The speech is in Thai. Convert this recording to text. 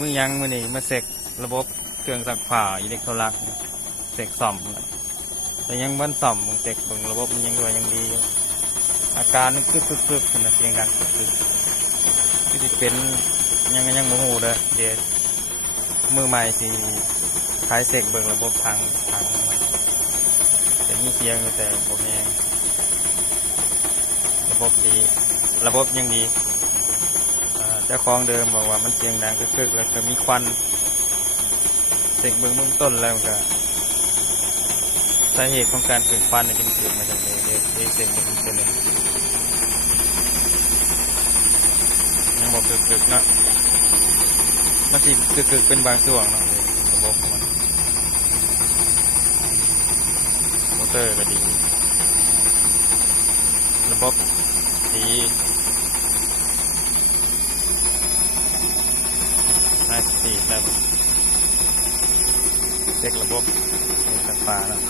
มือยังมือนี่มาเสกระบบเครื่องซักผ้าอิเล็กโทรลักเสกซ่อมแต่ยังมันซ่อมเสกเบิ่งระบบมันยังด้วยยังดี อาการมันกึกกึกกึกขนาดเสียงดังกึกกึกที่สิเป็นยังยังโมโหเด้อเดี๋ยวมือใหม่สิขายเสกเบิ่งระบบทางทางแต่มีเสียงแต่บ่แฮงระบบดี ระบบยังดี จ้าของเดิมบอกว่ามันเสียงดังกึกๆแล้วก็มีควันเสกเบื้องเบื้องต้นแล้วก็สาเหตุของการเกิดควันเนี่ยจะเกิดมาจากเดี๋ยวเดี๋ยวเสียงมันเป็นยังบอกกึกๆเนาะมันสิกึกๆเป็นบางส่วนเนาะระบบของมันมอเตอร์ก็ดีระบบดี ห้าสิบสี่แล้วเช็คระบบในสัตว์ป่าแล้ว